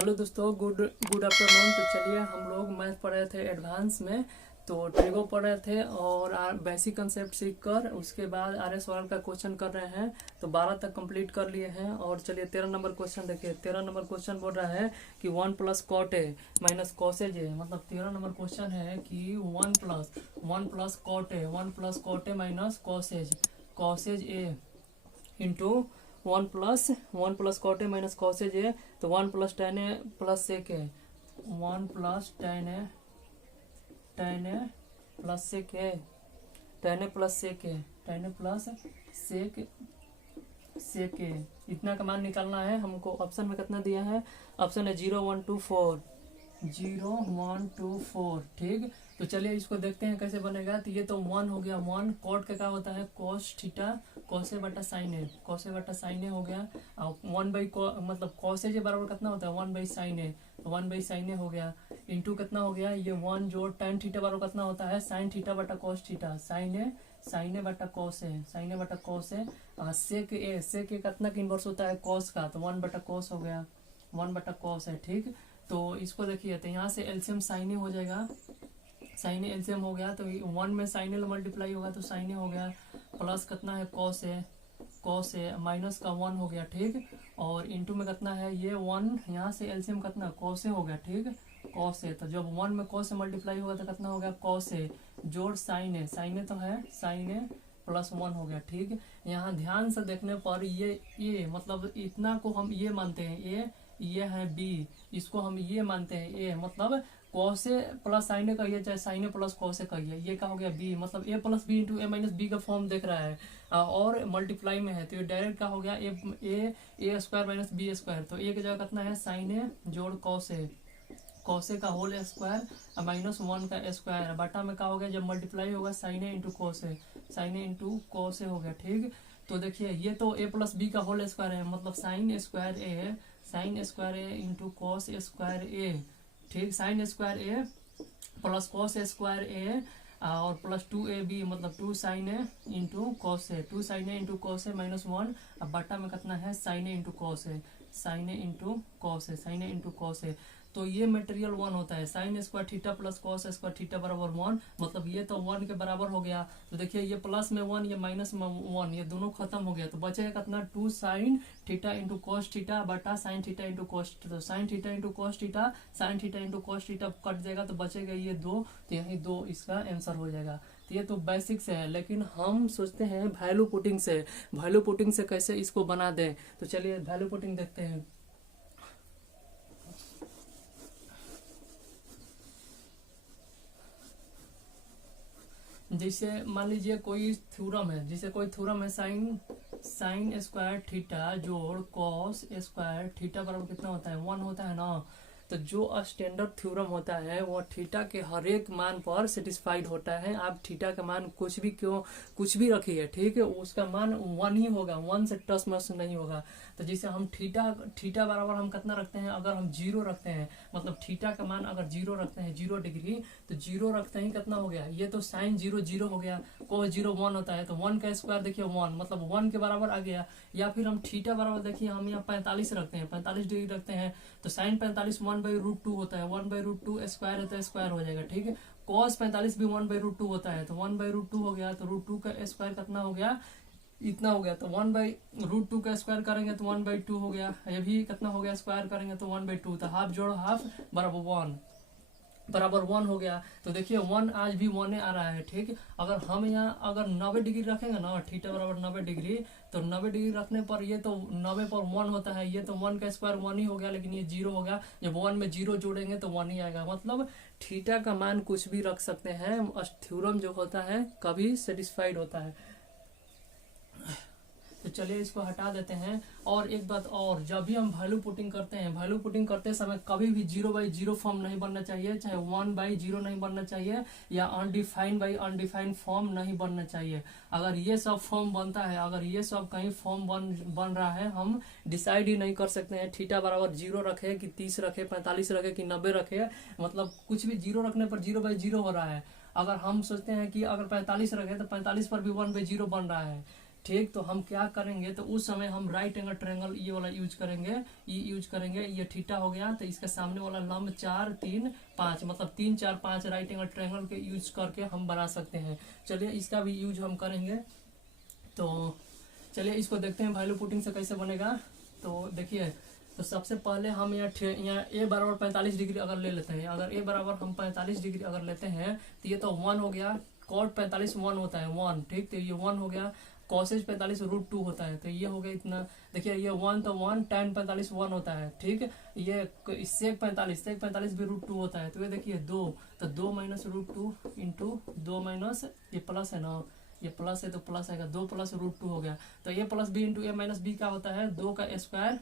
Hello दोस्तों, good good afternoon. तो चलिए, हम लोग मैथ पढ़ रहे थे एडवांस में। तो ट्रिगो पढ़ रहे थे और बेसिक कंसेप्ट सीख कर उसके बाद आर्य सवाल का क्वेश्चन कर रहे हैं। तो 12 तक कंप्लीट कर लिए हैं। और चलिए 13 नंबर क्वेश्चन देखिए। 13 नंबर क्वेश्चन बोल रहा है कि 1 plus cot A minus cosec A. मतलब 13 नंबर क्वेश्चन है कि 1 plus cot A minus cosec A into one plus cot A minus cosec A. तो 1 plus tan A plus sec A, 1 plus tan A plus sec A, tan A plus sec A. इतना का मान निकालना है हमको। Option में कितना दिया है? ऑप्शन है 0 1 2 4, 0 1 2 4। ठीक, तो चलिए इसको देखते हैं कैसे बनेगा। तो ये तो 1 हो गया। 1 कॉट का क्या होता है? कॉस थीटा कॉसे बटा साइन ए, कॉसे बटा साइन ए हो गया। और 1 बाई मतलब कॉसे के बराबर कितना होता है? 1 by sine A, 1 by sine A हो गया। इंटू कितना हो गया? ये 1 जोड़ टेन थीटा बराबर कितना होता है? साइन थीटा बटा कॉस थीटा, साइन ए बटा कॉस ए, साइन ए बटा कॉस ए। सेक ए कितना का इन्वर्स होता है? कॉस का, तो 1 बटा कॉस हो गया, 1 बटा कॉस है। ठीक, तो इसको देखिए, तो यहाँ से एलसीएम साइन ए हो जाएगा। साइन ए एलसीएम हो गया तो 1 में साइन ए मल्टीप्लाई होगा तो साइन ए हो गया। प्लस कितना है? कॉस ए माइनस का 1 हो गया। ठीक, और इंटू में कितना है? ये 1 यहाँ से एलसीएम कितना? कॉस ए हो गया। ठीक, कॉस ए, तो जब 1 में कॉस ए मल्टीप्लाई होगा तो कितना हो गया? कॉस ए जोड़ साइन ए तो है साइन ए प्लस 1 हो गया। ठीक, यहाँ ध्यान से देखने पर ये मतलब इतना को हम ये मानते हैं, ये है बी, इसको हम ये मानते हैं ए। मतलब कॉस ए प्लस साइन ए कहिए चाहे sign A plus cos A कहिए, ये क्या हो गया? बी। मतलब ए प्लस बी इंटू ए माइनस बी का फॉर्म देख रहा है और मल्टीप्लाई में है, तो ये डायरेक्ट क्या हो गया? ए स्क्वायर माइनस बी स्क्वायर। तो ए की जगह कितना है? साइन ए जोड़ कॉस ए का होल स्क्वायर माइनस 1 का स्क्वायर बटा में क्या हो गया? जब मल्टीप्लाई होगा sign A into cos A, sign A into cos A हो गया। ठीक, तो देखिए ये तो ए प्लस बी का होल स्क्वायर है, मतलब साइन स्क्वायर ए इंटू कॉस स्क्वायर ए। ठीक, साइन स्क्वायर ए प्लस कॉस स्क्वायर ए और प्लस 2ab, मतलब 2 sign A into cos A, 2 sign A into cos A minus 1। अब बटा में कितना है? Sign A into cos A, sign A into cos A. तो ये मटेरियल 1 होता है। Sine square theta plus cos square theta बराबर 1, मतलब ये तो 1 के बराबर हो गया। तो देखिए ये प्लस में 1, ये माइनस में 1, ये दोनों खत्म हो गया। तो बचेगा कितना? 2 sine theta into cos theta बटा sine theta into cos theta. तो sine theta into cos theta, sine theta into cos theta cut जाएगा तो बचेगा ये 2, तो यही 2 इसका आंसर हो जाएगा। तो ये तो बेसिक से है, लेकिन हम सोचते हैं वैल्यू पुटिंग से कैसे इसको बना दें। तो चलिए वैल्यू पुटिंग देखते हैं। जैसे मान लीजिए कोई थ्योरम है, साइन स्क्वायर थीटा जोड़ कॉस स्क्वायर थीटा बराबर कितना होता है? 1 होता है ना। तो जो स्टैंडर्ड थ्योरम होता है वो थीटा के हर एक मान पर सेटिस्फाइड होता है। आप थीटा का मान कुछ भी रखिए, ठीक है, उसका मान 1 ही होगा, 1 से टच मस नहीं होगा। तो जैसे हम थीटा बराबर हम कितना रखते हैं? अगर हम 0 रखते हैं, मतलब थीटा का मान अगर 0 रखते हैं, 0 डिग्री, तो 0 रखते ही कितना हो गया? ये तो साइन 0 0 हो गया, कोस 0 1 होता है, तो 1 का स्क्वायर देखिए 1, मतलब 1 के बराबर आ गया। या फिर हम थीटा बराबर देखिए, हम यहाँ 45 रखते हैं, 45 डिग्री रखते हैं, तो साइन 45 1/√2 होता है, 1/√2 स्क्वायर है तो स्क्वायर हो जाएगा। ठीक है, कॉस 45 भी 1/√2 होता है, तो 1/√2 हो गया, तो √2 का स्क्वायर कितना हो गया? इतना हो गया। तो 1/√2 का स्क्वायर करेंगे तो 1/2 हो गया। ये भी कितना हो गया? स्क्वायर करेंगे तो 1/2, तो हाफ जोड़ हाफ बराबर 1 हो गया। तो देखिए 1 आज भी 1 आ रहा है। ठीक, अगर हम यहाँ अगर 90 डिग्री रखेंगे ना, थीटा बराबर 90 डिग्री, तो 90 डिग्री रखने पर ये तो 90 पर 1 होता है, ये तो 1 का स्क्वायर 1 ही हो गया, लेकिन ये 0 हो गया। जब 1 में 0 जोड़ेंगे तो 1 ही आएगा। मतलब थीटा का मान कुछ भी रख सकते हैं, थ्योरम जो होता है कभी सेटिस्फाइड होता है। तो चलिए इसको हटा देते हैं। और एक बात और, जब भी हम वैल्यू पुटिंग करते समय कभी भी 0/0 फॉर्म नहीं बनना चाहिए, चाहे 1/0 नहीं बनना चाहिए, या अनडिफाइंड फॉर्म नहीं बनना चाहिए। अगर ये सब फॉर्म बनता है, अगर ये सब कहीं फॉर्म बन रहा है, हम डिसाइड ही नहीं कर सकते हैं थीटा बराबर 0 रखे कि 30 रखे, 45 रखे कि 90 रखे। मतलब कुछ भी 0 रखने पर 0/0 हो रहा है। अगर हम सोचते हैं कि अगर 45 रखे तो 45 पर भी 1/0 बन रहा है, ठीक। तो हम क्या करेंगे, तो उस समय हम राइट एंगल ट्रायंगल ये वाला यूज करेंगे, ये थीटा हो गया, तो इसके सामने वाला लंब 4 3 5 मतलब 3 4 5 राइट एंगल ट्रायंगल के यूज करके हम बना सकते हैं। चलिए इसका भी यूज हम करेंगे। तो चलिए इसको देखते हैं वैल्यू पुटिंग से कैसे बनेगा। तो देखिए, तो सबसे पहले हम यहाँ ए बराबर 45 डिग्री अगर ले लेते हैं, अगर ए बराबर हम 45 डिग्री अगर लेते हैं तो ये तो 1 हो गया, कॉट 45 1 होता है 1, ठीक। तो ये 1 हो गया, कॉसेज 45 √2 होता है, तो ये हो गया इतना। देखिए ये 1 तो 1, tan 45 1 होता है, ठीक। ये सेक 45 भी √2 होता है, तो ये देखिए 2, तो 2 माइनस √2 इंटू 2 माइनस ये प्लस है ना, ये प्लस है तो प्लस आएगा, 2 प्लस √2 हो गया। तो ए प्लस बी इंटू ए माइनस बी का होता है 2 का स्क्वायर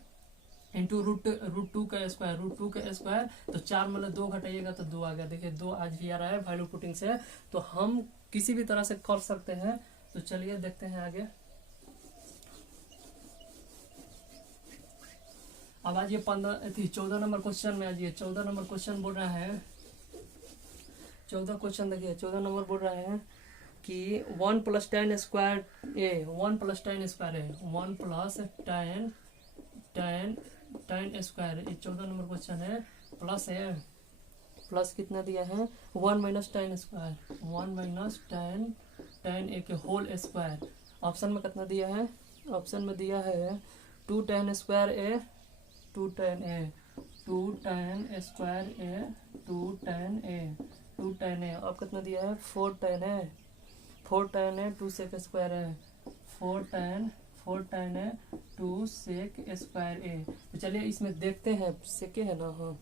इंटू √2 का स्क्वायर, तो 4 मतलब 2 घटाइएगा तो 2 आ गया। देखिए 2 आज ही आ रहा है वैल्यू पुटिंग से। तो हम किसी भी तरह से कर सकते हैं। तो चलिए देखते हैं आगे। अब आज ये 14 नंबर क्वेश्चन में, आज ये 14 नंबर क्वेश्चन बोल रहा है, 14 क्वेश्चन देखिए 14 नंबर बोल रहा है कि 1 + tan स्क्वायर ए, 1 + tan स्क्वायर ए, 1 + tan स्क्वायर, ये 14 नंबर क्वेश्चन है। प्लस है, प्लस कितना दिया है 1 - tan स्क्वायर, 1 - tan ए के होल स्क्वायर। ऑप्शन में कितना दिया है, ऑप्शन में दिया है 2 tan स्क्वायर ए, 2 tan ए, 2 tan स्क्वायर ए, 2 tan ए, 2 tan ए। अब कितना दिया है 4 tan है, 4 tan है 2 sec स्क्वायर है, 4 tan है 2 sec स्क्वायर ए। तो चलिए इसमें देखते हैं, सेके है ना, हाँ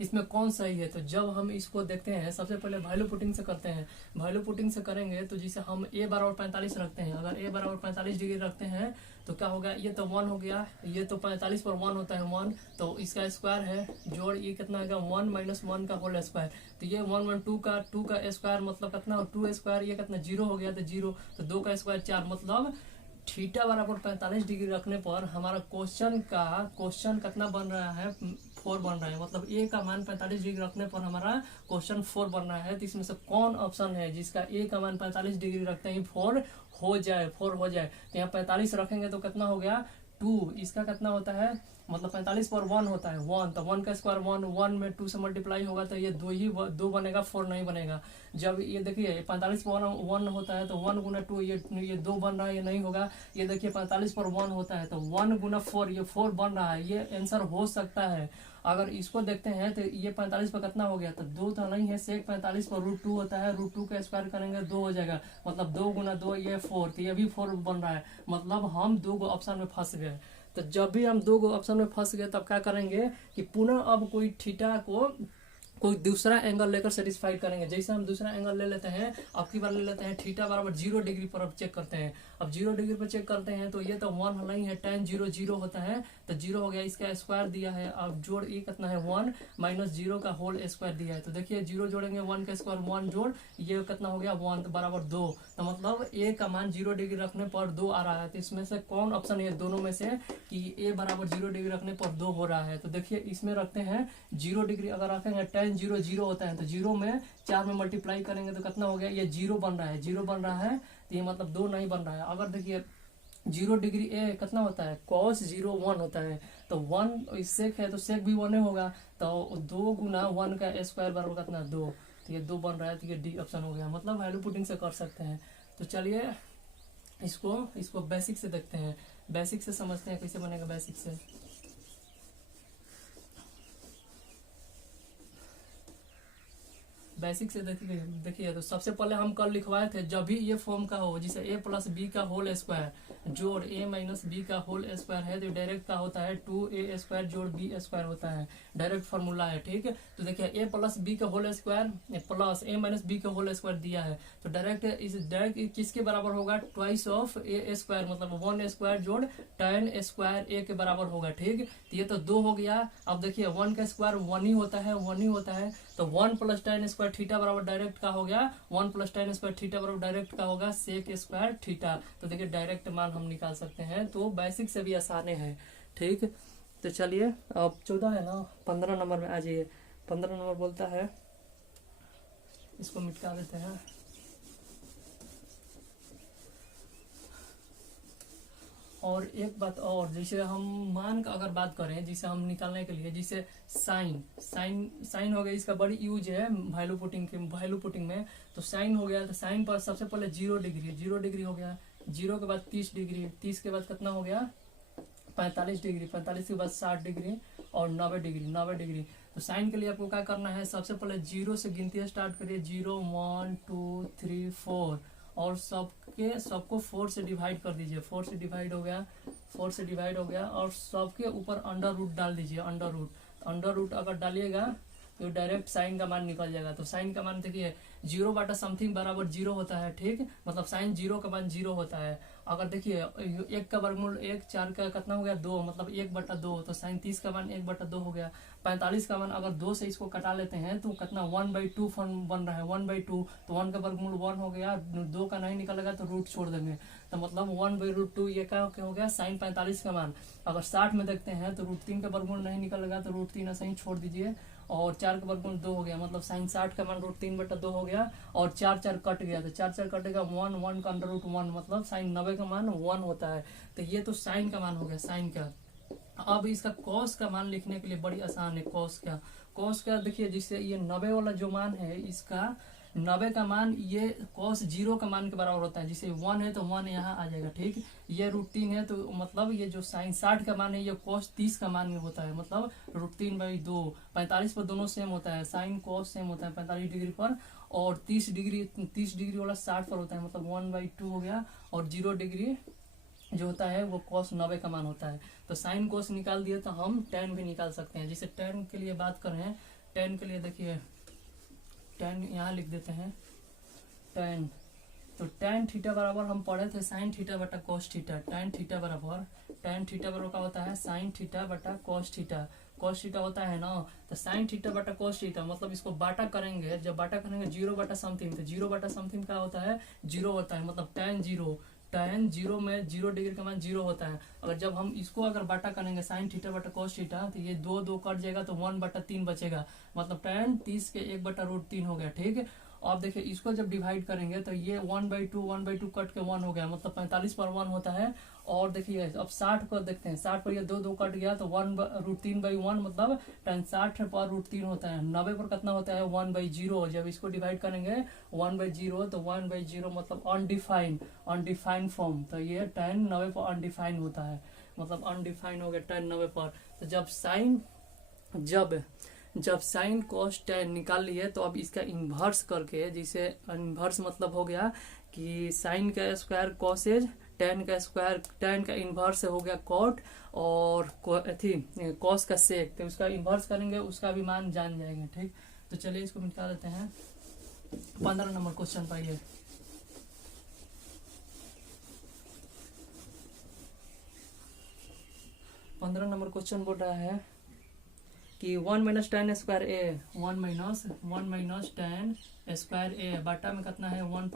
इसमें कौन सही है। तो जब हम इसको देखते हैं, सबसे पहले वैल्यू पुटिंग से करते हैं। वैल्यू पुटिंग से करेंगे तो जिसे हम ए बराबर 45 रखते हैं, अगर ए बराबर 45 डिग्री रखते हैं तो क्या हो गया, ये तो 1 हो गया, ये तो 45 पर 1 होता है 1, तो इसका स्क्वायर है जोड़ ये कितना होगा 1 - 1 का होल स्क्वायर। तो ये 1 1 2 का स्क्वायर मतलब कितना, 2 स्क्वायर, ये कितना 0 हो गया, तो 0, तो 2 का स्क्वायर 4, मतलब थीटा बराबर 45 डिग्री रखने पर हमारा क्वेश्चन कितना बन रहा है 4 बन रहा है, मतलब ए का मान 45 डिग्री रखने पर हमारा क्वेश्चन 4 बन रहा है। तो इसमें से कौन ऑप्शन है जिसका ए का मान 45 डिग्री रखते ही 4 हो जाए, 4 हो जाए। तो यहाँ 45 रखेंगे तो कितना हो गया 2, इसका कितना होता है, मतलब 45 पर 1 होता है 1, तो 1 का स्क्वायर 1 में 2 से मल्टीप्लाई होगा तो ये 2 बनेगा, 4 नहीं बनेगा। जब ये देखिए 45 पर 1 होता है तो 1 × 2 ये 2 बन रहा है, ये नहीं होगा। ये देखिए 45 पर 1 होता है तो 1 × 4 ये 4 बन रहा है, ये आंसर हो सकता है। अगर इसको देखते हैं तो ये 45 पर कितना हो गया, तो 2 तो नहीं है, सेक 45 पर √2 होता है, √2 का स्क्वायर करेंगे 2 हो जाएगा, मतलब 2 × 2 ये 4, तो ये भी 4 बन रहा है, मतलब हम 2 गो ऑप्शन में फंस गए। तो जब भी हम 2 गो ऑप्शन में फंस गए तब क्या करेंगे कि पुनः अब कोई थीटा को कोई दूसरा एंगल लेकर सेटिस्फाई करेंगे। जैसे हम दूसरा एंगल ले लेते हैं, अब की बार ले लेते हैं थीटा बराबर 0 डिग्री पर अब चेक करते हैं। अब 0 डिग्री पर चेक करते हैं तो ये तो 1 नहीं है, tan 0 0 होता है, तो 0 हो गया, इसका स्क्वायर दिया है। अब जोड़ ये कितना है 1 - 0 का होल स्क्वायर दिया है, तो देखिए 0 जोड़ेंगे 1 का स्क्वायर 1 जोड़ ये कितना हो गया 1 बराबर 2, तो मतलब ए का मान 0 डिग्री रखने पर 2 आ रहा है। तो इसमें से कौन ऑप्शन है दोनों में से कि ए बराबर 0 डिग्री रखने पर 2 हो रहा है। तो देखिए इसमें रखते हैं 0 डिग्री अगर रखेंगे tan 0 0 होता है, तो 0 में 4 में मल्टीप्लाई करेंगे तो कितना हो गया, ये 0 बन रहा है, 0 बन रहा है, तो ये मतलब 2 नहीं बन रहा है। अगर देखिए 0 डिग्री ए कितना होता है cos 0 1 होता है, तो 1 सेक है तो सेक भी 1 होगा, तो 2 × 1 का स्क्वायर बराबर कितना 2, तो ये 2 बन रहा है, तो ये डी ऑप्शन हो गया, मतलब वैल्यू पुटिंग से कर सकते हैं। तो चलिए इसको बेसिक से देखते हैं, बेसिक से समझते हैं कैसे बनेगा। बेसिक से देखिए तो सबसे पहले हम कल लिखवाए थे, जब भी ये फॉर्म का हो जिसे a + b का होल स्क्वायर जोड़ a - b का होल स्क्वायर है, तो डायरेक्ट का होता है 2a² जोड़ b स्क्वायर होता है, डायरेक्ट फार्मूला है, ठीक है। तो देखिए a + b का whole square plus a - b का होल स्क्वायर दिया है, तो डायरेक्ट किसके बराबर होगा, ट्वाइस ऑफ a², मतलब 1 स्क्वायर जोड़ tan स्क्वायर a के बराबर होगा, ठीक। तो ये तो 2 हो गया। अब देखिए 1 का स्क्वायर 1 ही होता है, 1 ही होता है, तो 1 + tan स्क्वायर थीटा बराबर डायरेक्ट का हो गया 1 + tan स्क्वायर थीटा बराबर डायरेक्ट का होगा सेक स्क्वायर थीटा। तो देखिए डायरेक्ट मान हम निकाल सकते हैं, तो बेसिक से भी आसाने हैं, ठीक। तो चलिए अब 14 है ना, 15 नंबर में आ जाइए। 15 नंबर बोलता है, इसको मिटा देते हैं। और एक बात और, जैसे हम मान का अगर बात करें, जिसे हम निकालने के लिए, जिसे साइन साइन साइन हो गया, इसका बड़ी यूज है वैल्यू पुटिंग में। तो साइन हो गया, तो साइन पर सबसे पहले 0 डिग्री, 0 डिग्री हो गया। 0 के बाद 30 डिग्री, 30 के बाद कितना हो गया 45 डिग्री, 45 के बाद 60 डिग्री और 90 डिग्री, 90 डिग्री। तो साइन के लिए आपको क्या करना है, सबसे पहले 0 से गिनती स्टार्ट करिए, 0 1 2 3 4 और सबको 4 से डिवाइड कर दीजिए। 4 से डिवाइड हो गया, 4 से डिवाइड हो गया और सबके ऊपर अंडर रूट डाल दीजिए। अंडर रूट अगर डालिएगा तो डायरेक्ट साइन का मान निकल जाएगा। तो साइन का मान देखिए 0 बटा समथिंग बराबर 0 होता है, ठीक, मतलब साइन 0 का मान 0 होता है। अगर देखिए 1 का वर्गमूल 1, 4 का कितना हो गया 2, मतलब 1/2, तो साइन 30 का मान 1/2 हो गया। 45 का मान अगर 2 से इसको कटा लेते हैं तो कितना 1/2 बन रहा है, 1/2, तो 1 का वर्गमूल 1 हो गया, 2 का नहीं निकलेगा तो रूट छोड़ देंगे, तो मतलब 1/√2 ये क्या हो गया साइन 45 का मान। अगर 60 में देखते हैं तो √3 का वर्गमूल नहीं निकलेगा तो √3 ऐसे ही छोड़ दीजिए और 4 का वर्गमूल 2 हो गया, मतलब साइन 60 का मान √3/2 हो गया और 4 कट गया, तो 4 कटेगा 1 का अंडर√1, मतलब साइन 90 का मान 1 होता है। तो ये तो साइन का मान हो गया साइन का। अब इसका कॉस का मान लिखने के लिए बड़ी आसान है। कॉस का देखिए, जिससे ये 90 वाला जो मान है, इसका 90 का मान ये कॉस 0 का मान के बराबर होता है। जिसे 1 है तो 1 यहाँ आ जाएगा, ठीक। ये √3 है तो मतलब ये जो साइन 60 का मान है ये कॉस 30 का मान होता है, मतलब √3/2। 45 पर दोनों सेम होता है, साइन कॉस सेम होता है 45 डिग्री पर, और 30 डिग्री वाला 60 पर होता है, मतलब 1/2 हो गया। और 0 डिग्री जो होता है वो कॉस 90 का मान होता है। तो साइन कॉस निकाल दिए तो हम tan भी निकाल सकते हैं। जैसे tan के लिए बात करें, tan के लिए देखिए tan यहाँ लिख देते हैं tan। तो tan थीटा बराबर हम पढ़े थे साइन थीटा बटा कॉस थीटा। tan थीटा बराबर का होता है साइन थीटा बटा कॉस थीटा। कॉस थीटा होता है ना, तो साइन थीटा बटा कॉस थीटा, मतलब इसको बाटा करेंगे, जब बाटा करेंगे 0 बटा समथिंग, तो 0 बटा समथिंग क्या होता है 0 होता है, मतलब tan 0 में 0 डिग्री का मान 0 होता है। अगर जब हम इसको अगर बाटा करेंगे साइन थीटा बटा कॉस थीटा, तो ये 2 कट जाएगा तो 1/3 बचेगा, मतलब tan 30 के 1/√3 हो गया, ठीक है। अब देखिए इसको जब डिवाइड करेंगे तो ये 1/2 कट के 1 हो गया, मतलब 45 पर 1 होता है। और देखिए अब 60 को देखते हैं, 60 पर ये 2 कट गया तो 1/√3/1, मतलब tan 60 पर √3 होता है। 90 पर कितना होता है 1/0। जब इसको डिवाइड करेंगे 1/0 तो 1/0 मतलब अनडिफाइंड फॉर्म, तो ये tan 90 पर अनडिफाइंड होता है, मतलब अनडिफाइंड हो गया tan 90 पर। तो जब साइन कॉस tan निकाल लिए तो अब इसका इन्वर्स करके, जिसे इन्वर्स मतलब हो गया कि साइन का स्क्वायर कॉसेज, tan का इन्वर्स हो गया कॉट, और कॉस का सेक, तो उसका इन्वर्स करेंगे उसका भी मान जान जाएंगे, ठीक। तो चलिए इसको निकाल देते हैं। 15 नंबर क्वेश्चन पाइए। 15 नंबर क्वेश्चन बोल रहा है कि 1 - tan स्क्वायर ए, 1 - tan स्क्वायर ए बाटा में कितना है 1 +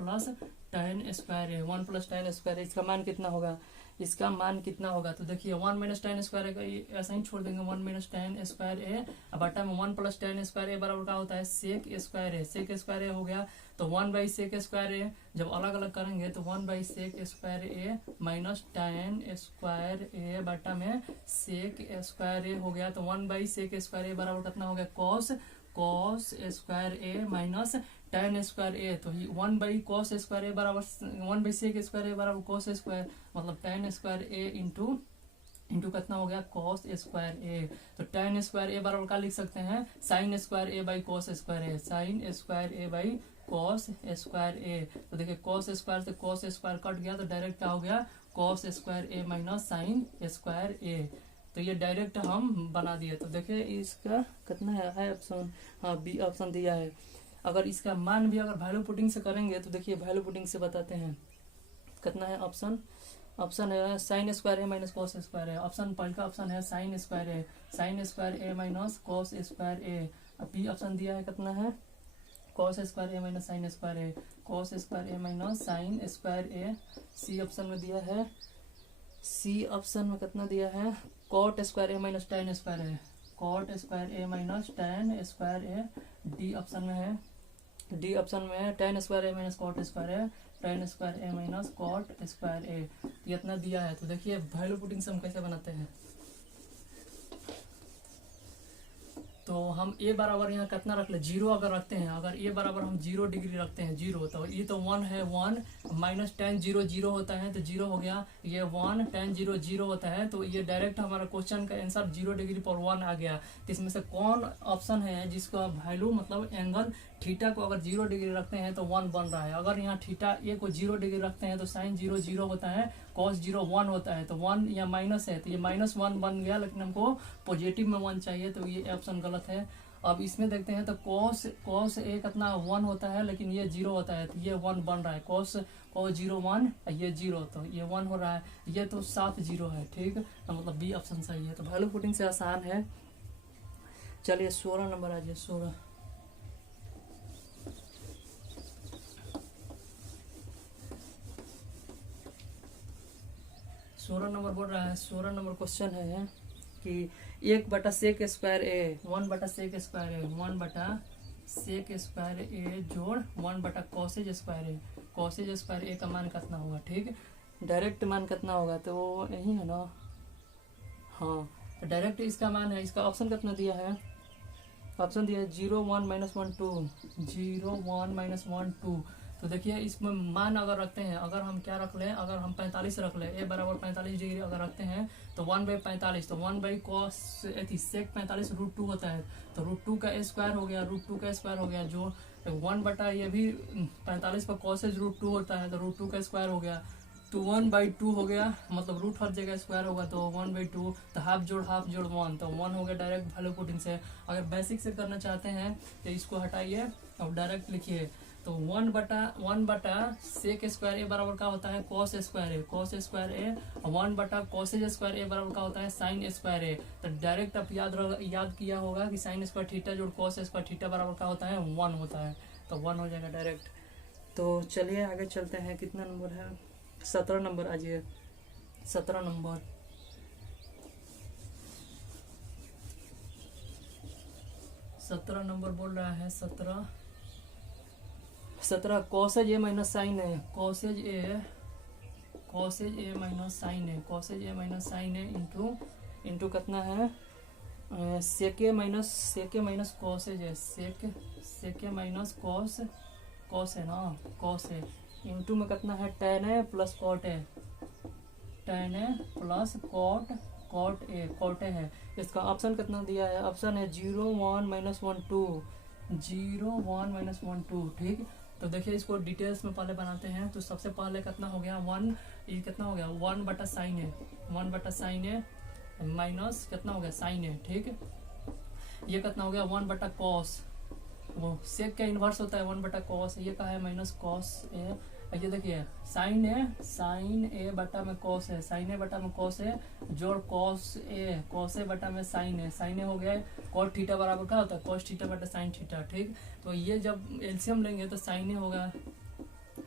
tan स्क्वायर ए, 1 + tan स्क्वायर ए, इसका मान कितना होगा, तो देखिए 1 - tan स्क्वायर ए ऐसा ही छोड़ देंगे, 1 - tan स्क्वायर ए बाटा में 1 + tan स्क्वायर ए बराबर का होता है सेक स्क्वायर ए हो गया। तो 1/सेक स्क्वायर ए जब अलग अलग करेंगे तो 1/सेक square A minus tan square ए बाटा में सेक स्क्वायर ए हो गया। तो 1/सेक स्क्वायर ए बराबर कितना हो गया cos square A minus tan square A. तो 1/cos स्क्वायर ए बराबर 1/सेक स्क्वायर ए बराबर cos स्क्वायर, मतलब tan स्क्वायर ए इंटू कितना हो गया cos स्क्वायर ए। तो tan स्क्वायर ए बराबर क्या लिख सकते हैं sine square A by cos square A, sine square A by cos square A. तो देखिए cos स्क्वायर से cos स्क्वायर कट गया तो डायरेक्ट क्या हो गया cos square A minus sine square A. तो ये डायरेक्ट हम बना दिए। तो देखिए इसका कितना है ऑप्शन, हाँ बी ऑप्शन दिया है। अगर इसका मान भी अगर वैल्यू पुटिंग से करेंगे तो देखिए वैल्यू पुटिंग से बताते हैं कितना है ऑप्शन है sign square A minus cos square A. Option पहले का ऑप्शन है sign square A minus cos square ए। अब बी ऑप्शन दिया है कितना है cos square A minus sine square A, cos square A minus sine square A. C option में दिया है, सी ऑप्शन में कितना दिया है cot square A minus tan square A, cot square A minus tan square A. D option में है tan square A minus cot square A, tan square A minus cot square A, तो इतना दिया है। तो देखिए वैल्यू पुटिंग से हम कैसे बनाते हैं, तो हम ए बराबर यहाँ कितना रख ले, 0 अगर रखते हैं, अगर ए बराबर हम 0 डिग्री रखते हैं, 0, तो ये तो 1 है, 1 माइनस tan 0 0 होता है, तो 0 हो गया, ये 1 tan 0 0 होता है, तो ये डायरेक्ट हमारा क्वेश्चन का आंसर 0 डिग्री पर 1 आ गया। तो इसमें से कौन ऑप्शन है जिसका वैल्यू मतलब एंगल थीटा को अगर 0 डिग्री रखते हैं तो 1 बन रहा है। अगर यहाँ थीटा ए को 0 डिग्री रखते हैं तो साइन 0 0 होता है, cos 0 1 होता है, तो 1 या माइनस है, तो ये -1 बन गया, लेकिन हमको पॉजिटिव में 1 चाहिए, तो ये ऑप्शन गलत है। अब इसमें देखते हैं, तो cos ए कितना 1 होता है, लेकिन ये 0 होता है, तो ये 1 बन रहा है, cos 0 1, ये 0, तो ये 1 हो रहा है, ये तो 7 0 है, ठीक, तो मतलब बी ऑप्शन सही है। तो वैल्यू पुटिंग से आसान है। चलिए 16 नंबर आ जाइए, 16 नंबर बोल रहा है, 16 नंबर क्वेश्चन है कि 1/sec स्क्वायर ए 1/sec स्क्वायर ए 1/sec स्क्वायर ए जोड़ 1/cosec स्क्वायर ए, cosec स्क्वायर ए का मान कितना होगा, ठीक, डायरेक्ट मान कितना होगा, तो यही है ना, हाँ, तो डायरेक्ट इसका मान है, इसका ऑप्शन कितना दिया है, ऑप्शन दिया है 0 1 -1 2, 0 1 -1 2, तो देखिए इसमें मान अगर रखते हैं, अगर हम क्या रख लें, अगर हम 45 रख लें, ए बराबर 45 डिग्री अगर रखते हैं, तो 1/45, तो 1/cos sec 45 √2 होता है, तो √2 का स्क्वायर हो गया, √2 का स्क्वायर हो गया, जो 1 बटा ये भी 45 पर cosec √2 होता है, तो √2 का स्क्वायर हो गया, तो 1/2 हो गया, मतलब रूट हर जगह स्क्वायर होगा, तो 1/2, तो हाफ जोड़ 1, तो 1 हो गया डायरेक्ट वैल्यू पुटिंग से। अगर बेसिक से करना चाहते हैं तो इसको हटाइए और डायरेक्ट लिखिए, तो 1/1 सेक स्क्वायर ए बराबर का होता है cos स्क्वायर ए, cos स्क्वायर ए, 1/cosec स्क्वायर ए बराबर का होता है sin स्क्वायर ए। तो डायरेक्ट आप याद किया होगा कि sin स्क्वायर थीटा जोड़ cos स्क्वायर थीटा बराबर का होता है 1 होता है, तो 1 हो जाएगा डायरेक्ट। तो चलिए आगे चलते हैं, कितना नंबर है, 17 नंबर आ जाइए, 17 नंबर, 17 नंबर बोल रहा है, 17 cosec ए माइनस साइन है, cosec ए माइनस साइन है, cosec ए माइनस साइन है इंटू कितना है, sec ए माइनस cosec है, sec ए माइनस cos है ना, cos है, इंटू में कितना है, tan है प्लस cot है, tan है प्लस cot ए है। इसका ऑप्शन कितना दिया है, ऑप्शन है 0 1 -1 2, 0 1 -1 2, ठीक। तो देखिए इसको डिटेल्स में पहले बनाते हैं, तो सबसे पहले कितना हो गया 1, ये कितना हो गया 1/sin है, 1/sin है माइनस कितना हो गया sin है, ठीक, ये कितना हो गया 1/cos, वो सेक का इन्वर्स होता है 1/cos, ये का है माइनस cos ए, ये देखिए साइन ए बटा में cos है, साइन ए बटा में cos है, जोड़ cos ए बटा में साइन ए हो गया, cos थीटा बराबर क्या होता है cos थीटा बटा साइन थीटा, ठीक। तो ये जब एलसीएम लेंगे तो साइन ए होगा,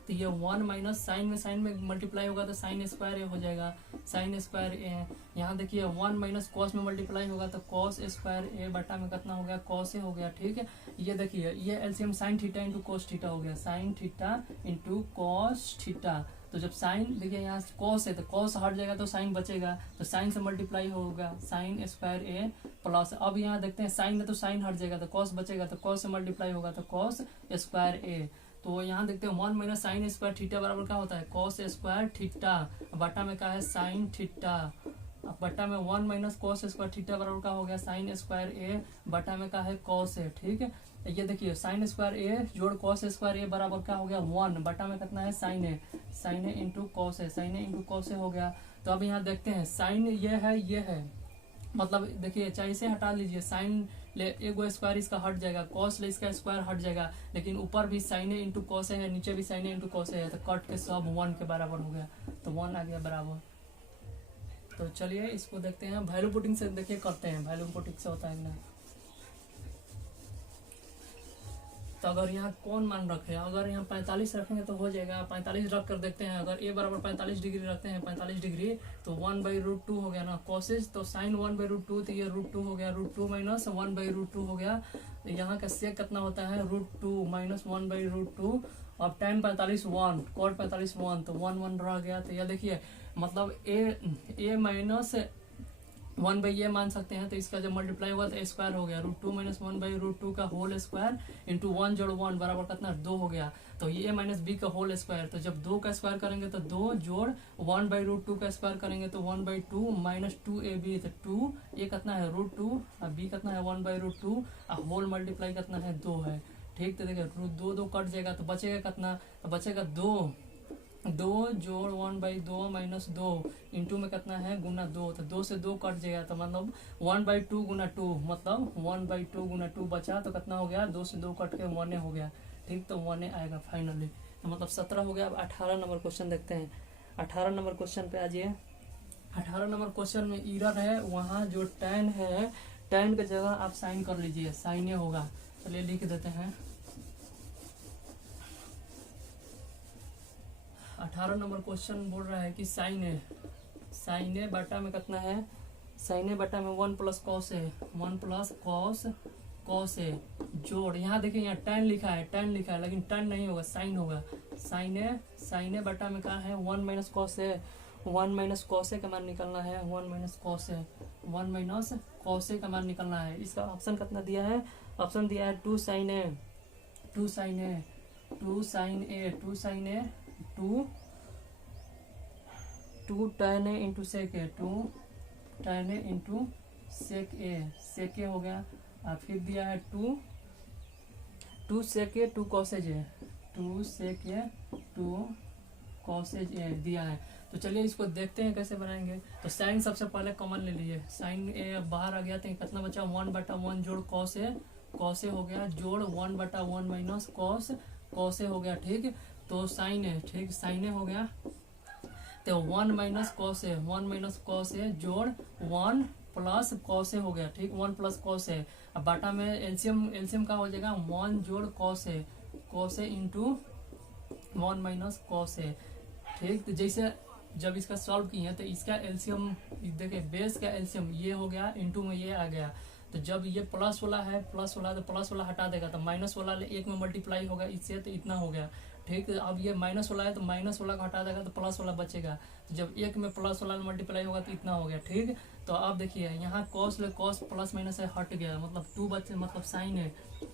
तो ये 1 माइनस साइन में मल्टीप्लाई होगा तो साइन स्क्वायर ए हो जाएगा, साइन स्क्वायर ए, यहाँ देखिए 1 माइनस कॉस में मल्टीप्लाई होगा तो कॉस स्क्वायर ए बटा में कितना हो गया कॉस ए हो गया, ठीक है। ये देखिए ये LCM sign theta into cos theta हो गया, sign theta into cos theta, तो जब साइन देखिए यहाँ कॉस है तो कॉस हट जाएगा तो साइन बचेगा, तो साइन से मल्टीप्लाई होगा साइन स्क्वायर ए प्लस, अब यहाँ देखते हैं साइन है तो साइन हट जाएगा तो कॉस बचेगा, तो कॉस से मल्टीप्लाई होगा तो कॉस स्क्वायर ए, तो यहाँ देखते हैं 1 माइनस साइन स्क्वायर थीटा बराबर क्या होता है कॉस स्क्वायर थीटा, बटा में क्या है साइन थीटा, बटा में 1 माइनस कॉस स्क्वायर थीटा बराबर का हो गया साइन स्क्वायर ए, बटा में क्या है कॉस है, ठीक है। ये देखिए साइन स्क्वायर ए जोड़ कॉस स्क्वायर ए बराबर क्या हो गया 1, बटा में कितना है साइन ए इंटू कॉस है, sign A into cos A हो गया। तो अब यहाँ देखते हैं साइन ये है मतलब देखिए चाहे इसे हटा लीजिए, साइन ले एगो स्क्वायर इसका हट जाएगा, कॉस ले इसका स्क्वायर हट जाएगा, लेकिन ऊपर भी साइन ए इंटू कॉस है, नीचे भी साइन ए इंटू कॉस है, तो कट के सब 1 के बराबर हो गया, तो 1 आ गया बराबर। तो चलिए इसको देखते हैं, वैल्यू पुटिंग से देखिए करते हैं, वैल्यू पुटिंग से होता है ना। तो अगर यहाँ कौन मान रखे, अगर यहाँ 45 रखेंगे तो हो जाएगा। 45 रख कर देखते हैं, अगर ए बराबर 45 डिग्री रखते हैं, 45 डिग्री तो 1/√2 हो गया ना कोसेज, तो साइन 1/√2, तो ये √2 हो गया, √2 माइनस 1/√2 हो गया। तो यहाँ का सेक कितना होता है, √2 माइनस 1/√2। अब tan 45 1, cot 45 1, तो 1 रह गया। तो यह देखिए मतलब ए माइनस 1/a मान सकते हैं, तो इसका जब मल्टीप्लाई हुआ तो स्क्वायर हो गया, √2 माइनस 1/√2 का होल स्क्वायर इंटू 1 जोड़ 1 बराबर कितना 2 हो गया। तो ये a माइनस बी का होल स्क्वायर, तो जब 2 का स्क्वायर करेंगे तो 2 जोड़ 1/√2 का स्क्वायर करेंगे तो 1/2 माइनस 2ab, तो 2 ये कितना है √2 और b कितना है 1/√2 और होल मल्टीप्लाई कितना है 2 है। ठीक, तो देखिए 2 कट जाएगा तो बचेगा कितना, तो बचेगा 2 जोड़ 1/2 माइनस 2 इंटू में कितना है गुना 2, तो 2 से 2 कट जाएगा, तो मतलब 1/2 गुना 2, मतलब 1/2 गुना 2 बचा, तो कितना हो गया 2 से 2 कट के 1 हो गया। ठीक, तो 1 आएगा फाइनली, तो मतलब 17 हो गया। अब 18 नंबर क्वेश्चन देखते हैं। 18 नंबर क्वेश्चन पे आ जाइए। 18 नंबर क्वेश्चन में एरर है, वहाँ जो tan है, tan की जगह आप साइन कर लीजिए, साइन ए होगा। चलिए लिख देते हैं। 18 नंबर क्वेश्चन बोल रहा है कि साइन ए बटा में कितना है, साइन ए बटा में 1 plus cos A, 1 plus cos A जोड़, यहाँ देखिए यहाँ tan लिखा है लेकिन tan नहीं होगा, साइन होगा। साइन ए बटा में क्या है 1 minus cos A, 1 minus cos A का मान निकलना है, 1 माइनस कॉस ए का मान निकलना है। इसका ऑप्शन कितना दिया है, ऑप्शन दिया है 2 साइन ए 2 tan ए इंटू सेक ए, 2 tan ए इंटू सेक ए हो गया। और फिर दिया है 2 सेक ए 2 कॉसेज ए, 2 सेक ए 2 कॉसेज ए दिया है। तो चलिए इसको देखते हैं कैसे बनाएंगे। तो साइन सबसे पहले कॉमन ले लीजिए, साइन ए बाहर आ गया तो कितना बचा 1/1 जोड़ कॉस ए हो गया, जोड़ 1/1 माइनस कॉस ए हो गया। ठीक, तो साइन ए, ठीक साइन ए हो गया, तो 1 माइनस कॉस ए जोड़ 1 प्लस कॉस ए हो गया। ठीक, 1 प्लस कॉस ए, अब बाटा में एलसीएम का हो जाएगा 1 जोड़ cos A into 1 minus cos A. ठीक, तो जैसे जब इसका सॉल्व किए तो इसका एलसीएम देखिए, बेस का एलसीएम ये हो गया, इंटू में ये आ गया। तो जब ये प्लस वाला है तो प्लस वाला हटा देगा, तो माइनस वाला एक में मल्टीप्लाई होगा इससे, तो इतना हो गया। ठीक, अब ये माइनस वाला है तो माइनस वाला को हटा देगा तो प्लस वाला बचेगा, तो जब एक में प्लस वाला मल्टीप्लाई होगा तो इतना हो गया। ठीक, तो अब देखिए यहाँ कॉस प्लस माइनस है हट गया, मतलब 2 बचे, मतलब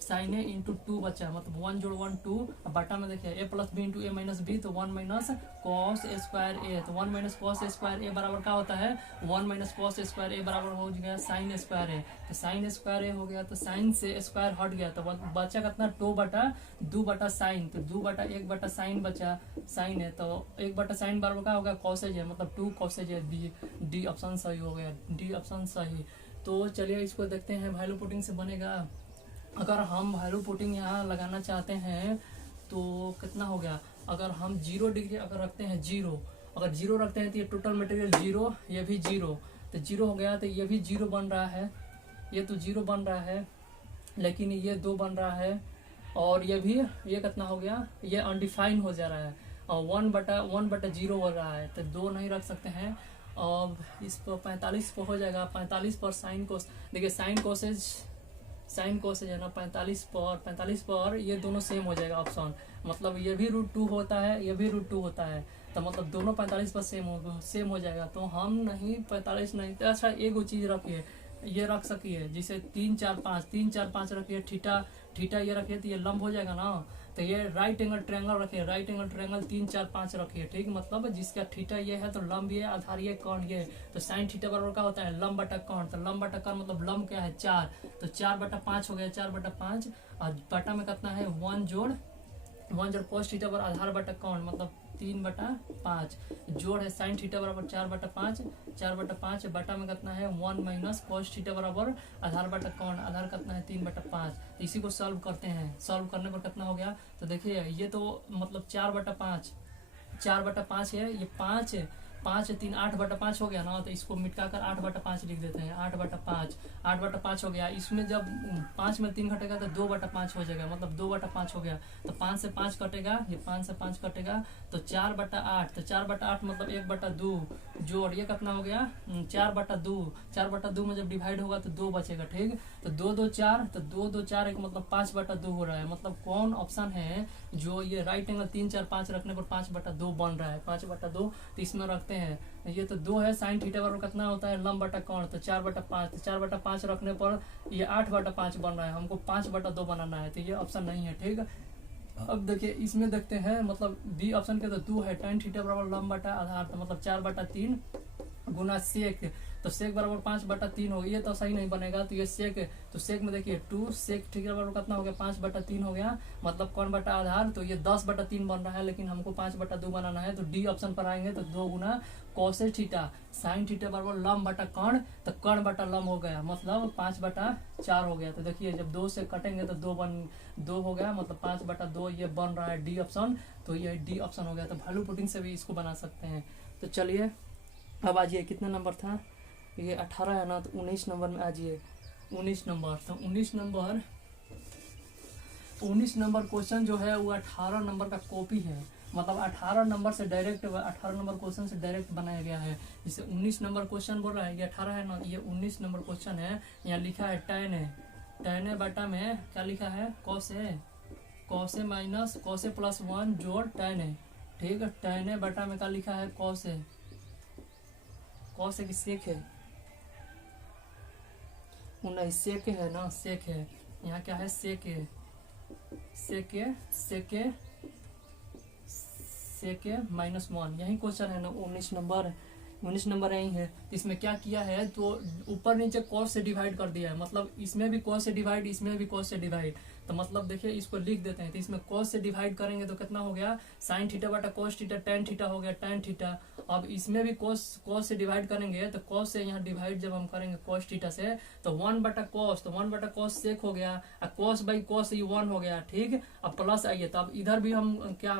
साइन ए इंटू 2 बचा, मतलब 1 जोड़ 1 2। अब बटा में देखिए ए प्लस बी इंटू ए माइनस बी, तो 1 माइनस कॉस स्क्वायर ए, तो 1 माइनस कॉस स्क्वायर ए बराबर क्या होता है 1 माइनस कॉस स्क्वायर ए बराबर हो गया साइन स्क्वायर ए, तो साइन स्क्वायर ए हो गया, तो साइन से स्क्वायर हट गया, तो बचा कितना 2 बटा साइन, तो 2 बटा 1 बटा साइन बचा, साइन है तो 1 बटा साइन बराबर क्या होगा कॉसेज है, मतलब 2 कॉसेज है। डी ऑप्शन सही हो गया, डी ऑप्शन सही। तो चलिए इसको देखते हैं, वैल्यू पुटिंग से बनेगा। अगर हम वैल्यू पुटिंग यहाँ लगाना चाहते हैं तो कितना हो गया, अगर हम 0 डिग्री अगर रखते हैं, अगर 0 रखते हैं तो ये टोटल मटेरियल 0, ये भी 0, तो 0 हो गया, तो ये भी 0 बन रहा है, ये तो 0 बन रहा है, लेकिन ये 2 बन रहा है, और ये कितना हो गया, ये अनडिफाइन हो जा रहा है, और 1 बटा 0 हो रहा है, तो 2 नहीं रख सकते हैं। और इस पर 45 पर हो जाएगा, 45 पर साइन कोस, देखिए साइन कोसेज है ना, 45 पर ये दोनों सेम हो जाएगा ऑप्शन, मतलब ये भी √2 होता है, ये भी √2 होता है, तो मतलब दोनों 45 पर सेम हो जाएगा। तो हम नहीं 45 नहीं, तो अच्छा एक चीज रखिए, ये रख सकिए, जिसे 3 4 5 रखिए, थीटा ये रखिए, तो ये लंब हो जाएगा ना, तो ये राइट एंगल ट्रायंगल रखिए, 3 4 5 रखिए। ठीक, मतलब जिसका थीटा ये है तो लंब ये, आधार ये, कोण ये, तो साइन थीटा बराबर क्या होता है लंब बटा कोण, तो लंब बटा कोण मतलब लंब क्या है 4, तो 4/5 हो गया, 4/5, और बटा में कितना है 1 जोड़ cos थीटा पर आधार बटा कोण, मतलब 3/5, जोड़ है साइन थीटा बराबर 4/5 बटा में कितना है 1 माइनस cos थीटा बराबर आधार बटा कोण, आधार कितना है 3/5। तो इसी को सॉल्व करते हैं, सॉल्व करने पर कितना हो गया, तो देखिए ये तो मतलब 4/5 है, ये 5 5 3 8/5 हो गया ना, तो इसको मिटकाकर 8/5 लिख देते हैं। 8/5 8/5 हो गया। इसमें जब 5 में 3 घटेगा तो 2/5 हो जाएगा, मतलब 2/5 हो गया। तो 5 से 5 कटेगा, ये 5 से 5 कटेगा तो 4/8। तो 4/8 मतलब 1/2 जोड़ ये कितना हो गया 4/2। 4/2 में जब डिवाइड होगा तो 2 बचेगा। ठीक, तो 2 2 4, तो 2 2 4 एक मतलब 5/2 हो रहा है। मतलब कौन ऑप्शन है जो ये राइट एंगल 3 4 5 रखने पर 5/2 बन रहा है। 5/2 तो इसमें रखते हैं, ये तो 2 है। साइन थीटा बराबर कितना होता है लंब बटा कोण, तो 4/5। तो 4/5 रखने पर ये 8/5 बन रहा है। हमको 5/2 बनाना है, तो ये ऑप्शन नहीं है। ठीक, अब देखिए इसमें देखते हैं, मतलब बी ऑप्शन के तो 2 है। tan थीटा बराबर लंब बटा आधार, तो मतलब 4/3 गुना सेक, तो सेक बराबर 5/3 हो गया। ये तो सही नहीं बनेगा, तो ये सेक, तो सेक में देखिए 2 सेक थीटा बराबर कितना हो गया 5/3 हो गया, मतलब कौन बटा आधार, तो ये 10/3 बन रहा है, लेकिन हमको 5/2 बनाना है। तो डी ऑप्शन पर आएंगे तो 2 गुना कोसेक थीटा साइन थीटा बराबर लंब बटा कर्ण, तो कर्ण बटा लंब हो गया, मतलब 5/4 हो गया। तो देखिए जब 2 से कटेंगे तो 2 हो गया, मतलब 5/2 ये बन रहा है डी ऑप्शन। तो ये डी ऑप्शन हो गया। तो वैल्यू पुटिंग से भी इसको बना सकते हैं। तो चलिए अब आ जाइए, कितना नंबर था ये 18 है ना, तो 19 नंबर में आ जाइए। 19 नंबर, तो 19 नंबर क्वेश्चन जो है वो 18 नंबर का कॉपी है। मतलब 18 नंबर से डायरेक्ट 18 नंबर क्वेश्चन से डायरेक्ट बनाया गया है। जैसे 19 नंबर क्वेश्चन बोल रहा है, ये 18 है ना, ये 19 नंबर क्वेश्चन है। यहाँ लिखा है tan ए बटा में क्या लिखा है cos ए माइनस cos ए प्लस 1 जोड़ tan ए। ठीक है, tan ए बटा में क्या लिखा है cos ए की सेक है, नहीं सेक है ना, सेक है। यहाँ क्या है सेक ए -1, यही क्वेश्चन है ना 19 नंबर यही है। इसमें क्या किया है, तो ऊपर नीचे कॉस से डिवाइड कर दिया है, मतलब इसमें भी कॉस से डिवाइड, इसमें भी कॉस से डिवाइड। तो मतलब देखिए इसको लिख देते हैं, तो इसमें कॉस से डिवाइड करेंगे तो कितना हो गया साइन थीटा बटा कॉस थीटा, tan थीटा हो गया tan थीटा। अब इसमें भी कॉस से डिवाइड करेंगे, तो कॉस से यहाँ डिवाइड जब हम करेंगे कॉस थीटा से, तो 1/cos, तो 1/cos सेक हो गया, और cos बाई cos ये 1 हो गया। ठीक, अब प्लस आइए, तो अब इधर भी हम क्या,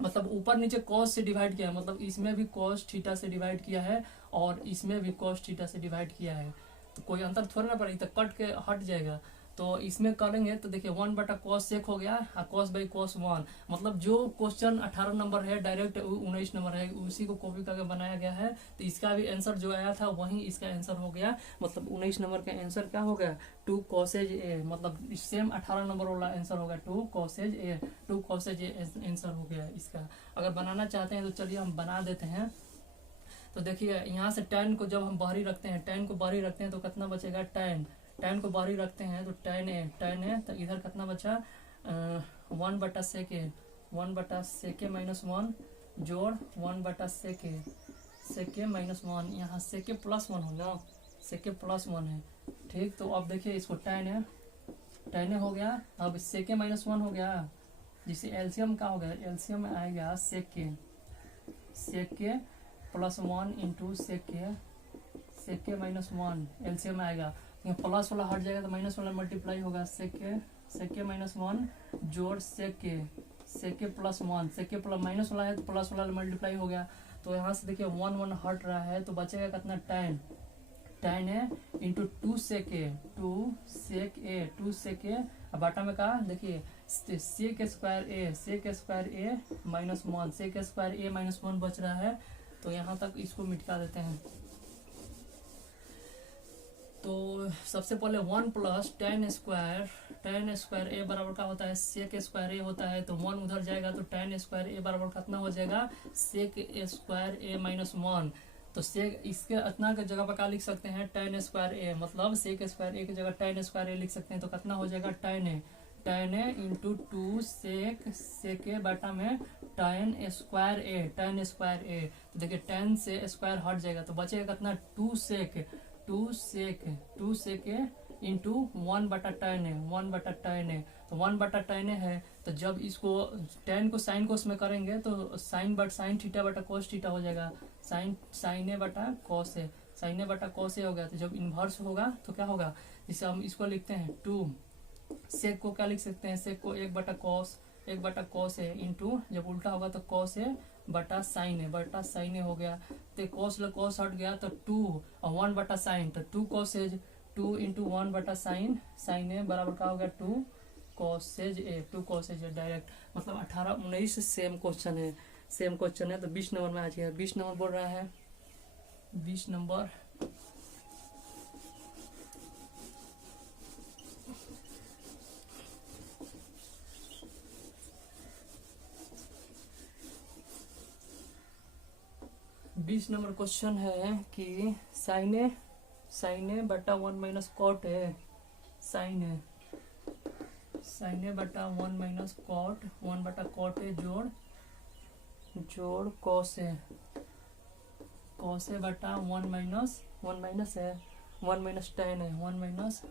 मतलब ऊपर नीचे cos से डिवाइड किया है, मतलब इसमें भी cos थीटा से डिवाइड किया है और इसमें भी cos थीटा से डिवाइड किया है। तो कोई अंतर थोड़ा ना पड़ेगा, तो कट के हट जाएगा। तो इसमें करेंगे तो देखिए 1/cos सेक हो गया और cos बाई cos 1, मतलब जो क्वेश्चन 18 नंबर है डायरेक्ट 19 नंबर है उसी को कॉपी करके बनाया गया है। तो इसका भी आंसर जो आया था वही इसका आंसर हो गया, मतलब 19 नंबर का आंसर क्या हो गया 2 coseg a, मतलब सेम 18 नंबर वाला आंसर होगा 2 coseg a आंसर हो गया इसका। अगर बनाना चाहते हैं तो चलिए हम बना देते हैं। तो देखिए यहाँ से tan को जब हम बाहरी रखते हैं, तो कितना बचेगा tan को बाहरी रखते हैं तो tan ए, तो इधर कितना बचा 1/sec a -1 जोड़ 1/sec a -1, यहाँ sec a +1 हो ना, sec a +1 है। ठीक, तो अब देखिए इसको tan ए हो गया, अब sec a -1 हो गया, जिसे एलसीएम का हो गया, एलसीएम में आएगा sec a +1 into sec a -1 LCM में आएगा, प्लस वाला हट जाएगा तो माइनस वाला मल्टीप्लाई होगा, sec a -1 जोड़ sec a +1, sec a plus minus वाला है तो प्लस वाला मल्टीप्लाई हो गया। तो यहाँ से देखिए 1 हट रहा है, तो बचेगा कितना tan a into 2 sec a, अब बाटा में कहा देखिए sec स्क्वायर a -1 बच रहा है। तो यहाँ तक इसको मिटा देते हैं। तो सबसे पहले 1 प्लस tan स्क्वायर a बराबर का होता है sec स्क्वायर a होता है, तो 1 उधर जाएगा तो tan स्क्वायर a बराबर कितना हो जाएगा sec स्क्वायर a -1। तो sec इसके इतना के जगह पर क्या लिख सकते हैं tan स्क्वायर a, मतलब sec स्क्वायर a की जगह tan स्क्वायर a लिख सकते हैं। तो कितना हो जाएगा tan a into 2 sec a बटा में tan स्क्वायर a। तो देखिए tan से स्क्वायर हट जाएगा तो बचेगा कितना 2 sec a into 1/tan a, तो 1/tan a है। तो जब इसको tan को साइन को उसमें करेंगे तो साइन थीटा बटा cos थीटा हो जाएगा, साइन a बटा cos a हो गया। तो जब इन्वर्स होगा तो क्या होगा, जिसे हम इसको लिखते हैं 2 सेक को क्या लिख सकते हैं, सेक को 1/cos a इंटू जब उल्टा होगा तो cos a बटा साइन है, बटा साइन ए हो गया। तो कॉस कॉस हट गया तो 2 और 1 बटा साइन, तो 2 कॉसेज 2 इंटू 1 बटा साइन, साइन ए बराबर का हो गया 2 कॉसेज ए, 2 कॉसेज ए डायरेक्ट। मतलब 18 19 सेम क्वेश्चन है, सेम क्वेश्चन है। तो 20 नंबर में आ जाएगा। 20 नंबर बोल रहा है, 20 नंबर क्वेश्चन है कि साइन ए बटा 1 माइनस कॉट है, साइन ए बटा 1 माइनस कॉट, 1 बटा कॉट है जोड़ कॉस ए बटा 1 माइनस है 1 माइनस टेन है, 1 माइनस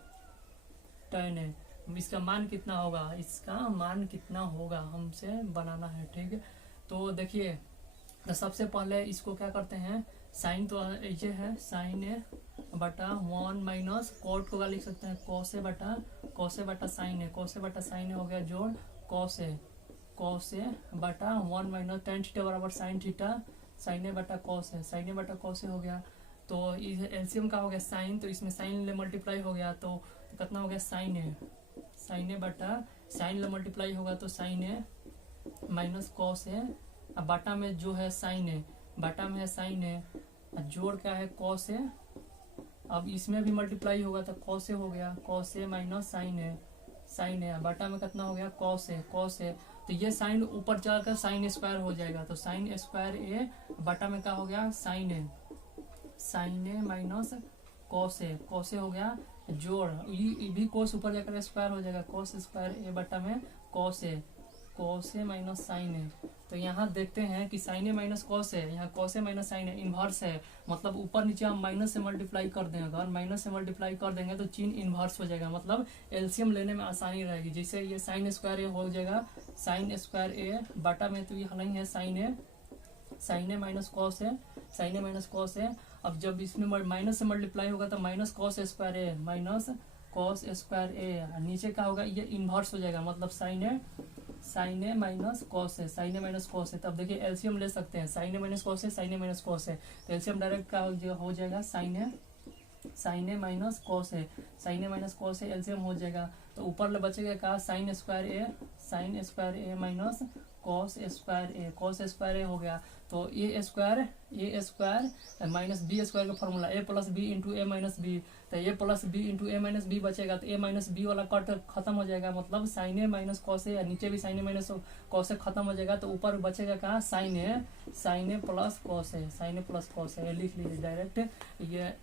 टेन है। इसका मान कितना होगा, इसका मान कितना होगा हमसे बनाना है, ठीक है। तो देखिए, तो सबसे पहले इसको क्या करते हैं, साइन तो ये है साइन ए बटा 1 माइनस कॉट को क्या लिख सकते हैं, कॉस ए बटा साइन ए, कॉस ए बटा साइन ए हो गया जोड़ कॉस ए बटा 1 माइनस टेन थीटा बराबर साइन थीटा, साइन ए बटा कॉस ए हो गया। तो एलसीएम का हो गया साइन, तो इसमें साइन ले मल्टीप्लाई हो गया तो कितना हो गया साइन ए बटा साइन ले मल्टीप्लाई होगा तो sign A minus cos A, अब बाटा में जो है साइन है, बाटा में है साइन है, जोड़ क्या है कॉस है। अब इसमें भी मल्टीप्लाई होगा तो कॉस ए हो गया, कॉस ए माइनस साइन है, बाटा में कितना हो गया कॉस है। तो ये साइन ऊपर जाकर साइन स्क्वायर हो जाएगा, तो साइन स्क्वायर ए बाटा में क्या हो गया sign A minus cos A हो गया जोड़, ये भी कोस ऊपर जाकर स्क्वायर हो जाएगा, कॉस स्क्वायर ए बटा में कॉस ए माइनस साइन है। तो यहाँ देखते हैं कि साइन ए माइनस कॉस है, यहाँ कॉस ए माइनस साइन है, इन्वर्स है, मतलब ऊपर नीचे हम माइनस से मल्टीप्लाई कर देंगे, अगर माइनस से मल्टीप्लाई कर देंगे तो चिन्ह इन्वर्स हो जाएगा, मतलब एलसीएम लेने में आसानी रहेगी। जैसे ये साइन स्क्वायर ए हो जाएगा साइन स्क्वायर ए बटा में, तो ये नहीं है साइन ए माइनस कॉस है, अब जब इसमें माइनस से मल्टीप्लाई होगा तो माइनस कॉस स्क्वायर ए, नीचे का होगा ये इन्वर्स हो जाएगा, मतलब साइन ए माइनस कॉस है। तब देखिए एलसीएम ले सकते हैं, साइन ए माइनस कॉस है, तो एलसीएम डायरेक्ट का हो जाएगा साइन ए माइनस कॉस है, एलसीएम हो जाएगा। तो ऊपर ले बचेगा का sign square A minus cos square ए हो गया। तो ए स्क्वायर माइनस बी स्क्वायर का फॉर्मूला ए प्लस बी इंटू ए माइनस बी, तो ए प्लस बी इंटू ए माइनस बी बचेगा, तो ए माइनस बी वाला कट खत्म हो जाएगा, मतलब sign A minus cos A, नीचे भी sign A minus cos A खत्म हो जाएगा, तो ऊपर बचेगा कहाँ sign A plus cos A, लिख लीजिए डायरेक्ट, ये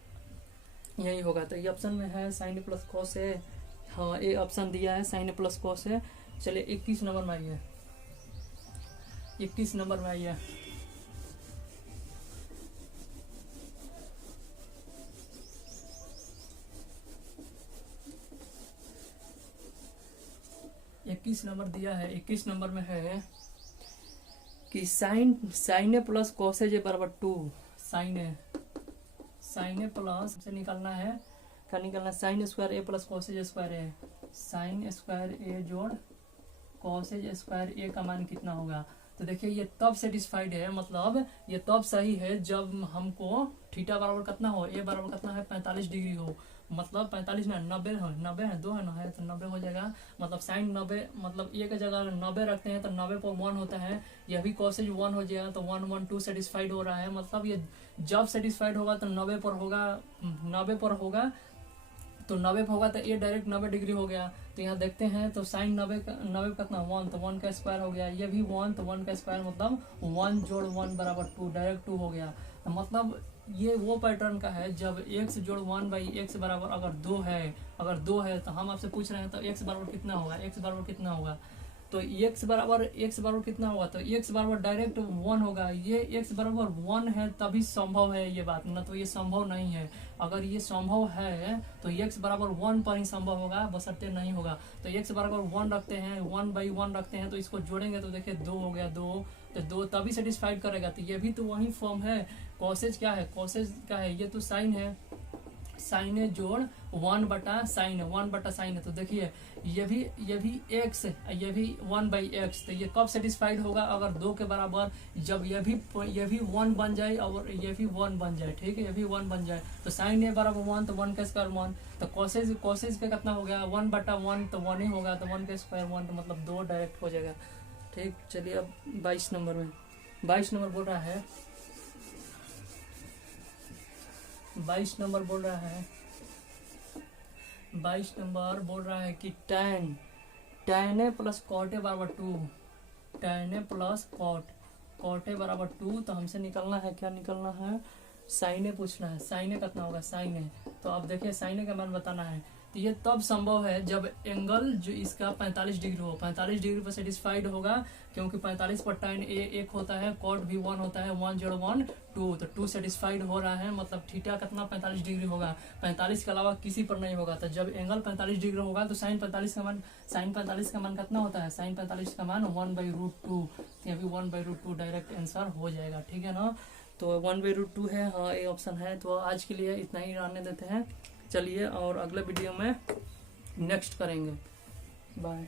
यही होगा। तो ये ऑप्शन में है sign A plus cos A, हाँ ये ऑप्शन दिया है sign A plus cos A. चलिए 21 नंबर में आइए, 21 नंबर में आइए। इक्कीस नंबर दिया है, 21 नंबर में है कि साइन ए प्लस कॉसेज ए बराबर 2, साइन ए प्लस से निकालना है, क्या निकालना है sign square A plus causes square A, sine square ए जोड़ कॉसेज स्क्वायर ए का मान कितना होगा। तो देखिए ये तब सेटिस्फाइड है, मतलब ये तब सही है जब हमको थीटा बराबर कितना हो, ए बराबर कितना है 45 डिग्री हो, मतलब 45 ना 90 है 2 है ना है तो 90 हो जाएगा, मतलब साइन 90, मतलब ए की जगह 90 रखते हैं तो 90 पर 1 होता है, यह भी कॉसेज 1 हो जाएगा, तो 1 1 2 सेटिस्फाइड हो रहा है, मतलब ये जब सेटिस्फाइड होगा तो 90 पर होगा तो 90 पर होगा तो ए डायरेक्ट 90 डिग्री हो गया। तो यहाँ देखते हैं तो साइन 90 कितना 1, तो 1 का स्क्वायर हो गया, ये भी 1 तो 1 का स्क्वायर मतलब 1 जोड़ 1 बराबर 2, डायरेक्ट 2 हो गया। तो मतलब ये वो पैटर्न का है जब x जोड़ 1 बाई एक्स बराबर अगर 2 है तो हम आपसे पूछ रहे हैं तो x बराबर कितना होगा, तो x बराबर कितना होगा, तो x बराबर डायरेक्ट 1 होगा, ये x बराबर 1 है तभी संभव है ये बात, ना तो ये संभव नहीं है। अगर ये संभव है तो x बराबर 1 पर ही संभव होगा, बशर्ते नहीं होगा। तो x बराबर 1 रखते हैं, 1 बाई 1 रखते हैं, तो इसको जोड़ेंगे तो देखिए 2 हो गया, 2 तो 2 तभी सेटिस्फाइड करेगा। तो ये भी तो वही फॉर्म है, कॉसेज क्या है, ये तो साइन है, साइन ए जोड़ 1/sin है, 1/sin है। तो देखिए ये भी x है, ये भी 1/x। तो ये कब सेटिस्फाइड होगा? अगर 2 के बराबर, जब ये भी 1 बन जाए और ये भी 1 बन जाए, ठीक है, ये भी 1 बन जाए। तो साइन ए बराबर 1, तो 1 का स्क्वायर 1। तो कोसेज का कितना हो गया? 1/1, तो 1 ही होगा, तो 1 का स्क्वायर 1, तो मतलब 2 डायरेक्ट हो जाएगा। ठीक, चलिए अब 22 नंबर में, 22 नंबर बोल रहा है, 22 नंबर बोल रहा है, 22 नंबर बोल रहा है कि tan A plus cot A बराबर 2, tan A plus cot A बराबर 2। तो हमसे निकलना है, क्या निकलना है? साइन ए पूछना है। साइन ए कितना होगा? साइन ए, तो अब देखिए साइन ए का मान बताना है। तो ये तब संभव है जब एंगल जो इसका 45 डिग्री हो, 45 डिग्री पर सेटिस्फाइड होगा, क्योंकि 45 पर tan ए 1 होता है, कॉट भी 1 होता है, 1 जोड़ 1 2, तो 2 सेटिस्फाइड हो रहा है, मतलब थीटा कितना 45 डिग्री होगा, 45 के अलावा किसी पर नहीं होगा। तो जब एंगल 45 डिग्री होगा तो साइन 45 का मान कितना होता है? साइन 45 का मान 1/√2, तो ये भी 1/√2 डायरेक्ट आंसर हो जाएगा, ठीक है ना। तो 1/√2 है, हाँ ये ऑप्शन है। तो आज के लिए इतना ही रहने देते हैं, चलिए, और अगले वीडियो में नेक्स्ट करेंगे। बाय।